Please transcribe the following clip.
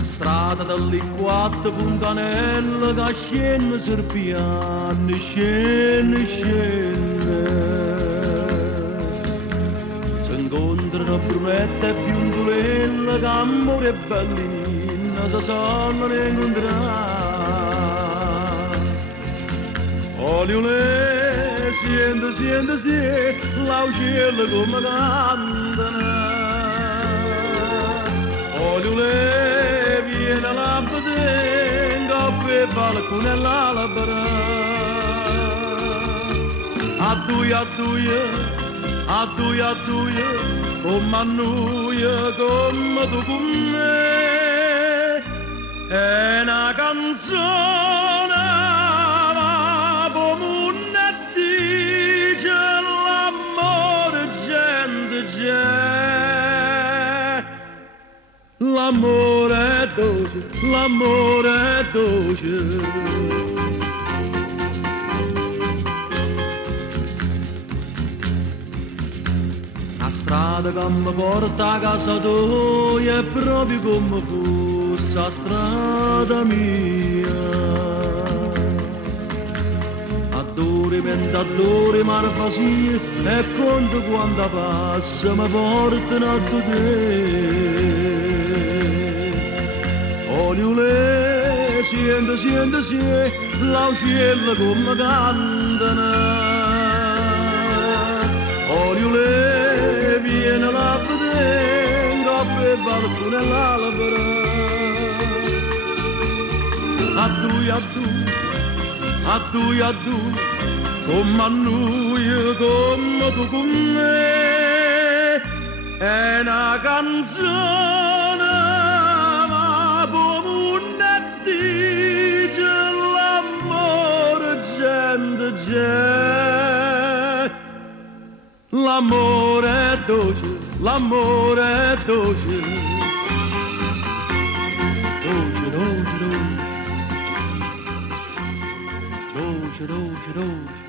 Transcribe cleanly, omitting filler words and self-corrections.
La strada dall'I4 Fontanella che scende sul piano, scende, scende. Si incontrano Brunetta e Biondolella che amore e bellina si sono incontrati. Oliole, siente, siente, siente, l'auciello come cantano. Oliole, viene la badenga per balcone l'albera. Adduia, adduia, adduia, adduia, come annuia, come tu con me. È una canzone, come una dice l'amore, gente, gente. L'amore è dolce, l'amore è dolce. La strada che mi porta a casa tua è proprio come fosse la strada mia. Adore, marfasia e conto quando passa mi portano a te. Oliole, siente, siente, siente, l'auciello come cantano. Oliole, viene la badenga per balcone l'albera. Adduia, adduia, adduia, adduia, come annuia, come tu con me. È una canzone, ma come una dice l'amore, gente, gente. L'amore è dolce, l'amore è dolce. Dolce, dolce, dolce. Dolce, dolce, dolce.